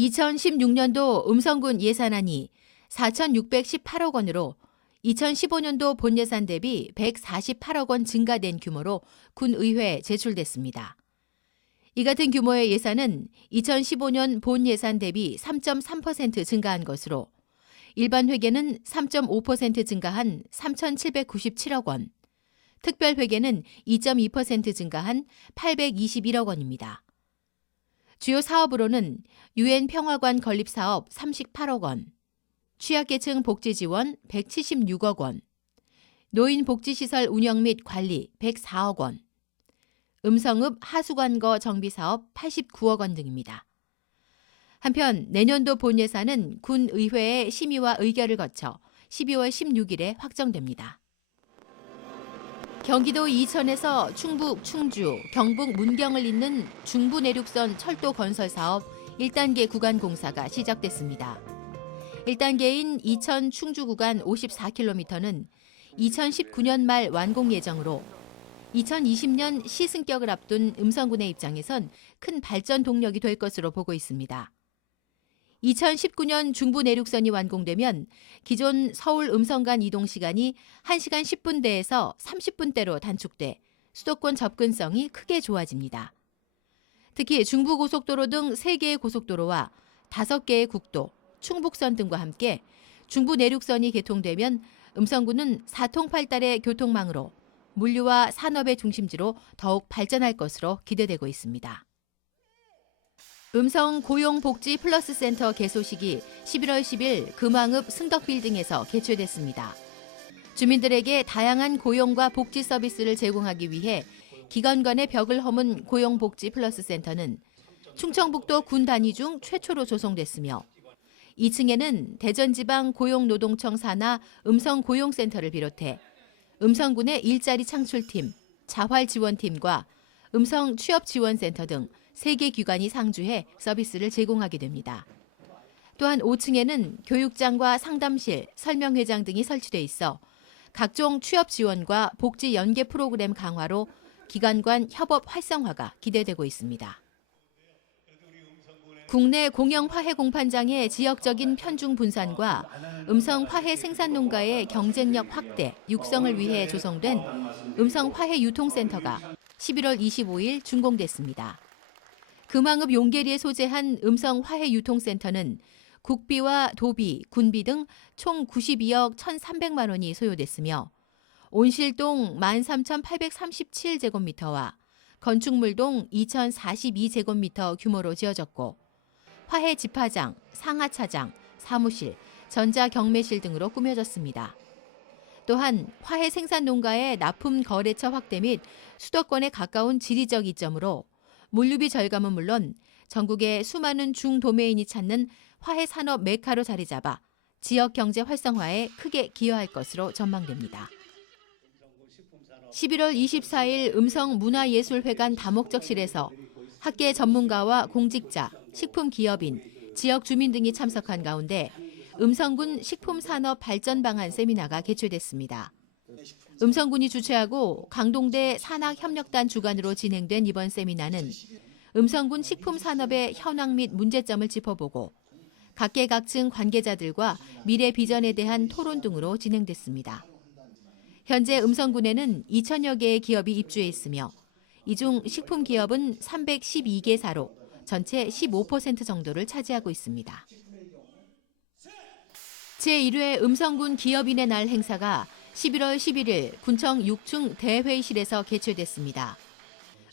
2016년도 음성군 예산안이 4,618억 원으로 2015년도 본 예산 대비 148억 원 증가된 규모로 군의회에 제출됐습니다. 이 같은 규모의 예산은 2015년 본 예산 대비 3.3% 증가한 것으로 일반 회계는 3.5% 증가한 3,797억 원, 특별 회계는 2.2% 증가한 821억 원입니다. 주요 사업으로는 유엔 평화관 건립 사업 38억 원, 취약계층 복지 지원 176억 원, 노인 복지시설 운영 및 관리 104억 원, 음성읍 하수관거 정비 사업 89억 원 등입니다. 한편 내년도 본 예산은 군의회의 심의와 의결을 거쳐 12월 16일에 확정됩니다. 경기도 이천에서 충북, 충주, 경북 문경을 잇는 중부내륙선 철도 건설 사업 1단계 구간 공사가 시작됐습니다. 1단계인 이천 충주 구간 54km는 2019년 말 완공 예정으로 2020년 시승격을 앞둔 음성군의 입장에선 큰 발전 동력이 될 것으로 보고 있습니다. 2019년 중부 내륙선이 완공되면 기존 서울 음성 간 이동 시간이 1시간 10분대에서 30분대로 단축돼 수도권 접근성이 크게 좋아집니다. 특히 중부고속도로 등 3개의 고속도로와 5개의 국도, 충북선 등과 함께 중부 내륙선이 개통되면 음성군은 사통팔달의 교통망으로 물류와 산업의 중심지로 더욱 발전할 것으로 기대되고 있습니다. 음성 고용복지 플러스 센터 개소식이 11월 10일 금왕읍 승덕빌딩에서 개최됐습니다. 주민들에게 다양한 고용과 복지 서비스를 제공하기 위해 기관 간의 벽을 허문 고용복지 플러스 센터는 충청북도 군 단위 중 최초로 조성됐으며 2층에는 대전지방 고용노동청 산하 음성고용센터를 비롯해 음성군의 일자리 창출팀, 자활지원팀과 음성취업지원센터 등 3개 기관이 상주해 서비스를 제공하게 됩니다. 또한 5층에는 교육장과 상담실, 설명회장 등이 설치돼 있어 각종 취업 지원과 복지 연계 프로그램 강화로 기관 간 협업 활성화가 기대되고 있습니다. 국내 공영 화해 공판장의 지역적인 편중 분산과 음성 화해 생산 농가의 경쟁력 확대, 육성을 위해 조성된 음성 화해 유통센터가 11월 25일 준공됐습니다. 금왕읍 용계리에 소재한 음성 화해 유통센터는 국비와 도비, 군비 등 총 92억 1,300만 원이 소요됐으며 온실동 13,837제곱미터와 건축물동 2,042제곱미터 규모로 지어졌고 화해 집화장, 상하차장, 사무실, 전자경매실 등으로 꾸며졌습니다. 또한 화해 생산 농가의 납품 거래처 확대 및 수도권에 가까운 지리적 이점으로 물류비 절감은 물론 전국의 수많은 중도매인이 찾는 화해 산업 메카로 자리 잡아 지역 경제 활성화에 크게 기여할 것으로 전망됩니다. 11월 24일 음성문화예술회관 다목적실에서 학계 전문가와 공직자, 식품기업인, 지역 주민 등이 참석한 가운데 음성군 식품산업 발전 방안 세미나가 개최됐습니다. 음성군이 주최하고 강동대 산학협력단 주관으로 진행된 이번 세미나는 음성군 식품산업의 현황 및 문제점을 짚어보고 각계각층 관계자들과 미래 비전에 대한 토론 등으로 진행됐습니다. 현재 음성군에는 2,000여 개의 기업이 입주해 있으며 이 중 식품기업은 312개사로 전체 15% 정도를 차지하고 있습니다. 제1회 음성군 기업인의 날 행사가 11월 11일 군청 6충 대회의실에서 개최됐습니다.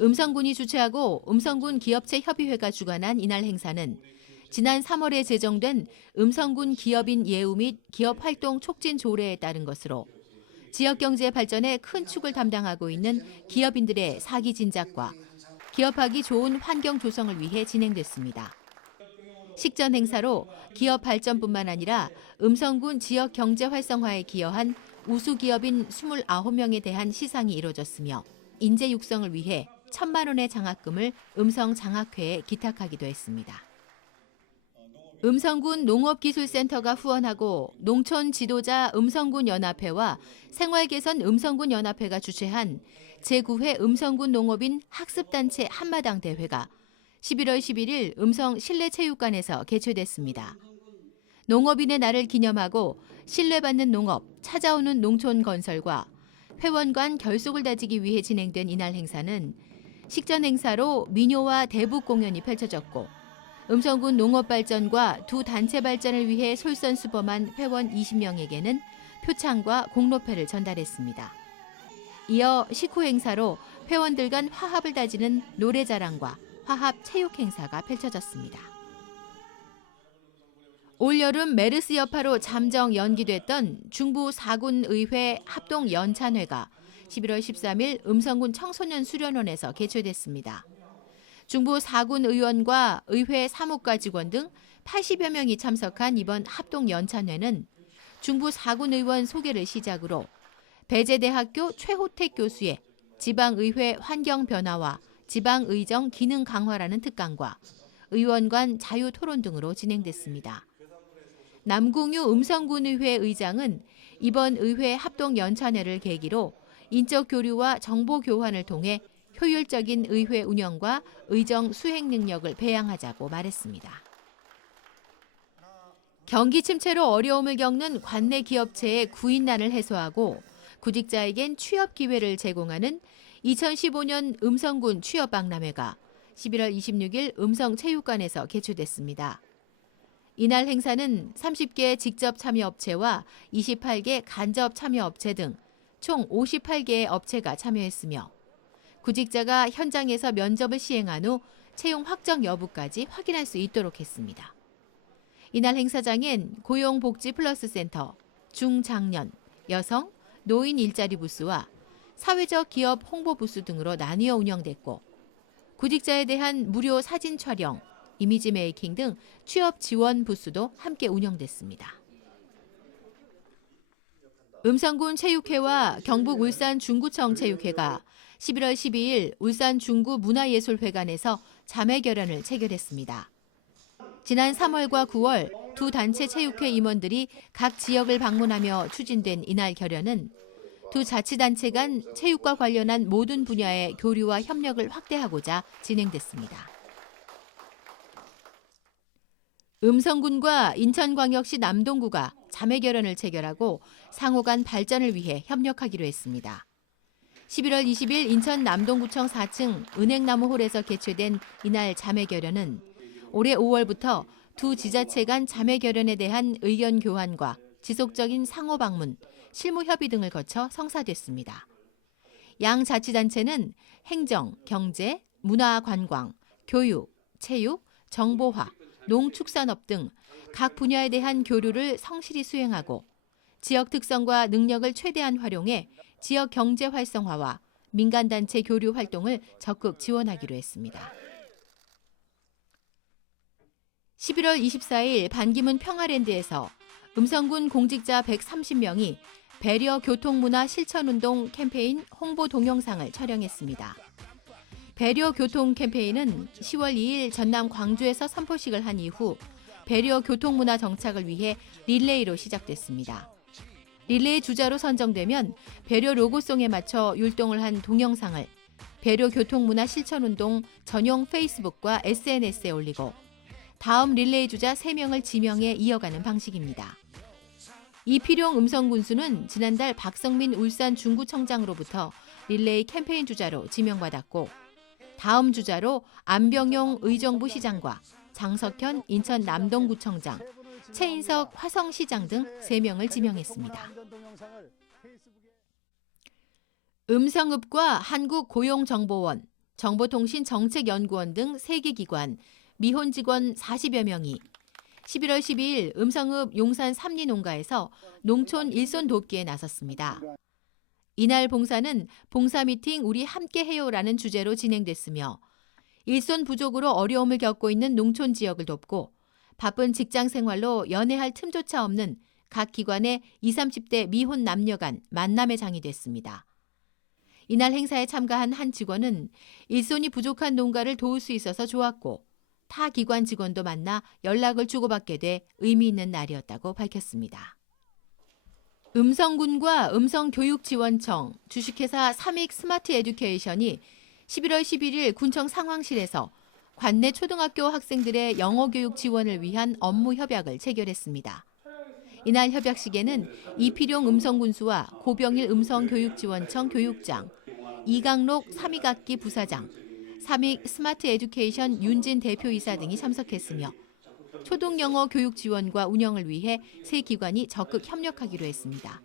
음성군이 주최하고 음성군 기업체 협의회가 주관한 이날 행사는 지난 3월에 제정된 음성군 기업인 예우 및 기업활동 촉진 조례에 따른 것으로 지역경제 발전에 큰 축을 담당하고 있는 기업인들의 사기 진작과 기업하기 좋은 환경 조성을 위해 진행됐습니다. 식전 행사로 기업 발전뿐만 아니라 음성군 지역 경제 활성화에 기여한 우수 기업인 29명에 대한 시상이 이뤄졌으며 인재 육성을 위해 1,000만 원의 장학금을 음성장학회에 기탁하기도 했습니다. 음성군 농업기술센터가 후원하고 농촌지도자 음성군 연합회와 생활개선 음성군 연합회가 주최한 제9회 음성군 농업인 학습단체 한마당 대회가 11월 11일 음성 실내체육관에서 개최됐습니다. 농업인의 날을 기념하고 신뢰받는 농업, 찾아오는 농촌 건설과 회원 간 결속을 다지기 위해 진행된 이날 행사는 식전 행사로 민요와 대북 공연이 펼쳐졌고 음성군 농업 발전과 두 단체 발전을 위해 솔선수범한 회원 20명에게는 표창과 공로패를 전달했습니다. 이어 식후 행사로 회원들 간 화합을 다지는 노래자랑과 화합 체육 행사가 펼쳐졌습니다. 올여름 메르스 여파로 잠정 연기됐던 중부 4군 의회 합동 연찬회가 11월 13일 음성군 청소년 수련원에서 개최됐습니다. 중부 4군 의원과 의회 사무과 직원 등 80여 명이 참석한 이번 합동 연찬회는 중부 4군 의원 소개를 시작으로 배재대학교 최호택 교수의 지방의회 환경 변화와 지방의정 기능 강화라는 특강과 의원 간 자유 토론 등으로 진행됐습니다. 남궁유 음성군의회 의장은 이번 의회 합동 연찬회를 계기로 인적 교류와 정보 교환을 통해 효율적인 의회 운영과 의정 수행 능력을 배양하자고 말했습니다. 경기 침체로 어려움을 겪는 관내 기업체의 구인난을 해소하고 구직자에겐 취업 기회를 제공하는 2015년 음성군 취업박람회가 11월 26일 음성체육관에서 개최됐습니다. 이날 행사는 30개 직접 참여 업체와 28개 간접 참여 업체 등 총 58개의 업체가 참여했으며 구직자가 현장에서 면접을 시행한 후 채용 확정 여부까지 확인할 수 있도록 했습니다. 이날 행사장엔 고용복지플러스센터, 중장년, 여성, 노인 일자리 부스와 사회적 기업 홍보 부스 등으로 나뉘어 운영됐고 구직자에 대한 무료 사진 촬영, 이미지 메이킹 등 취업 지원 부스도 함께 운영됐습니다. 음성군 체육회와 경북 울산 중구청 체육회가 11월 12일 울산 중구 문화예술회관에서 자매결연을 체결했습니다. 지난 3월과 9월 두 단체 체육회 임원들이 각 지역을 방문하며 추진된 이날 결연은 두 자치단체 간 체육과 관련한 모든 분야의 교류와 협력을 확대하고자 진행됐습니다. 음성군과 인천광역시 남동구가 자매결연을 체결하고 상호 간 발전을 위해 협력하기로 했습니다. 11월 20일 인천 남동구청 4층 은행나무홀에서 개최된 이날 자매결연은 올해 5월부터 두 지자체 간 자매결연에 대한 의견 교환과 지속적인 상호 방문, 실무 협의 등을 거쳐 성사됐습니다. 양 자치단체는 행정, 경제, 문화 관광, 교육, 체육, 정보화, 농축산업 등 각 분야에 대한 교류를 성실히 수행하고 지역 특성과 능력을 최대한 활용해 지역 경제 활성화와 민간단체 교류 활동을 적극 지원하기로 했습니다. 11월 24일 반기문 평화랜드에서 음성군 공직자 130명이 배려 교통문화 실천운동 캠페인 홍보 동영상을 촬영했습니다. 배려 교통 캠페인은 10월 2일 전남 광주에서 선포식을 한 이후 배려 교통문화 정착을 위해 릴레이로 시작됐습니다. 릴레이 주자로 선정되면 배려 로고송에 맞춰 율동을 한 동영상을 배려 교통문화 실천운동 전용 페이스북과 SNS에 올리고 다음 릴레이 주자 3명을 지명해 이어가는 방식입니다. 이필용 음성군수는 지난달 박성민 울산 중구청장으로부터 릴레이 캠페인 주자로 지명받았고 다음 주자로 안병용 의정부 시장과 장석현 인천 남동구청장, 최인석 화성시장 등 3명을 지명했습니다. 음성읍과 한국고용정보원, 정보통신정책연구원 등 3개 기관, 미혼 직원 40여 명이 11월 12일 음성읍 용산 삼리농가에서 농촌 일손 돕기에 나섰습니다. 이날 봉사는 봉사 미팅 우리 함께 해요라는 주제로 진행됐으며 일손 부족으로 어려움을 겪고 있는 농촌 지역을 돕고 바쁜 직장 생활로 연애할 틈조차 없는 각 기관의 20, 30대 미혼 남녀 간 만남의 장이 됐습니다. 이날 행사에 참가한 한 직원은 일손이 부족한 농가를 도울 수 있어서 좋았고 타 기관 직원도 만나 연락을 주고받게 돼 의미 있는 날이었다고 밝혔습니다. 음성군과 음성교육지원청, 주식회사 삼익 스마트 에듀케이션이 11월 11일 군청 상황실에서 관내 초등학교 학생들의 영어 교육 지원을 위한 업무 협약을 체결했습니다. 이날 협약식에는 이필용 음성군수와 고병일 음성교육지원청 교육장, 이강록 삼익악기 부사장, 삼익 스마트 에듀케이션 윤진 대표이사 등이 참석했으며 초등영어 교육 지원과 운영을 위해 세 기관이 적극 협력하기로 했습니다.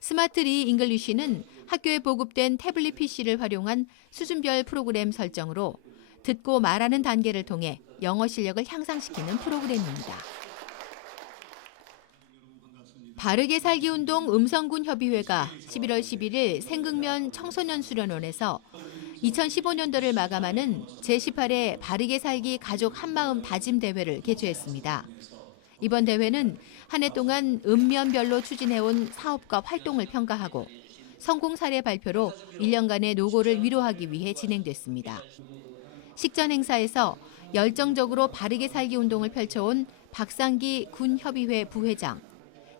스마트 리 잉글리쉬는 학교에 보급된 태블릿 PC를 활용한 수준별 프로그램 설정으로 듣고 말하는 단계를 통해 영어 실력을 향상시키는 프로그램입니다. 바르게 살기 운동 음성군 협의회가 11월 11일 생극면 청소년 수련원에서 2015년도를 마감하는 제18회 바르게 살기 가족 한마음 다짐 대회를 개최했습니다. 이번 대회는 한 해 동안 읍면별로 추진해온 사업과 활동을 평가하고 성공 사례 발표로 1년간의 노고를 위로하기 위해 진행됐습니다. 식전 행사에서 열정적으로 바르게 살기 운동을 펼쳐온 박상기 군협의회 부회장,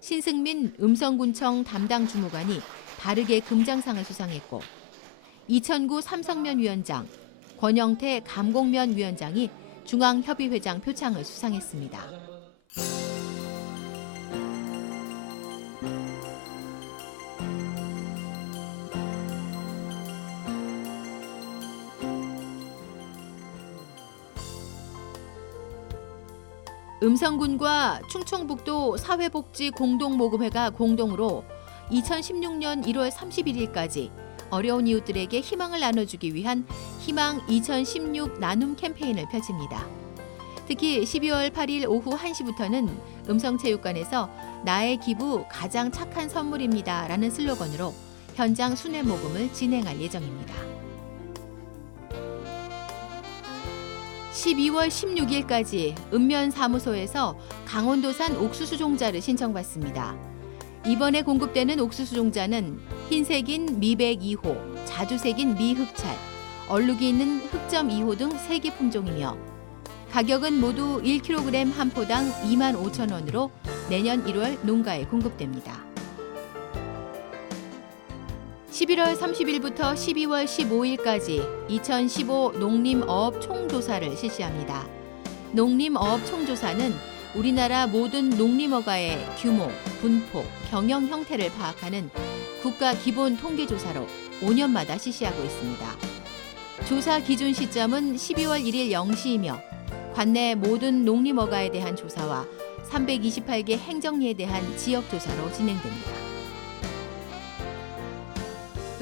신승민 음성군청 담당 주무관이 바르게 금장상을 수상했고 이천구 삼성면 위원장, 권영태 감곡면 위원장이 중앙협의회장 표창을 수상했습니다. 음성군과 충청북도 사회복지공동모금회가 공동으로 2016년 1월 31일까지 어려운 이웃들에게 희망을 나눠주기 위한 희망 2016 나눔 캠페인을 펼칩니다. 특히 12월 8일 오후 1시부터는 음성체육관에서 나의 기부 가장 착한 선물입니다 라는 슬로건으로 현장 순회 모금을 진행할 예정입니다. 12월 16일까지 읍면사무소에서 강원도산 옥수수 종자를 신청받습니다. 이번에 공급되는 옥수수 종자는 흰색인 미백 2호, 자주색인 미흑찰, 얼룩이 있는 흑점 2호 등 3개 품종이며 가격은 모두 1kg 한 포당 25,000원으로 내년 1월 농가에 공급됩니다. 11월 30일부터 12월 15일까지 2015 농림어업 총조사를 실시합니다. 농림어업 총조사는 우리나라 모든 농림어가의 규모, 분포, 경영 형태를 파악하는 국가 기본 통계조사로 5년마다 실시하고 있습니다. 조사 기준 시점은 12월 1일 0시이며 관내 모든 농림어가에 대한 조사와 328개 행정리에 대한 지역조사로 진행됩니다.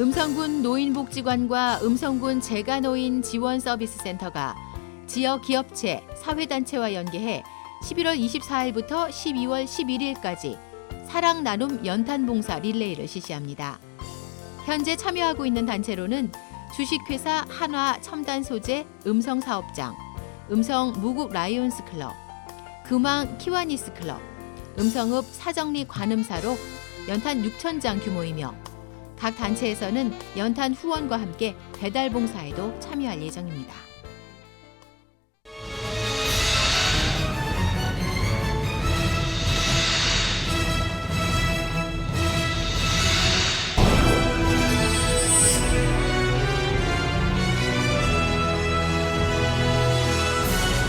음성군 노인복지관과 음성군 재가노인 지원서비스센터가 지역 기업체, 사회단체와 연계해 11월 24일부터 12월 11일까지 사랑 나눔 연탄봉사 릴레이를 실시합니다. 현재 참여하고 있는 단체로는 주식회사 한화 첨단소재 음성사업장, 음성 무국 라이온스 클럽, 금왕 키와니스 클럽, 음성읍 사정리 관음사로 연탄 6,000장 규모이며 각 단체에서는 연탄 후원과 함께 배달 봉사에도 참여할 예정입니다.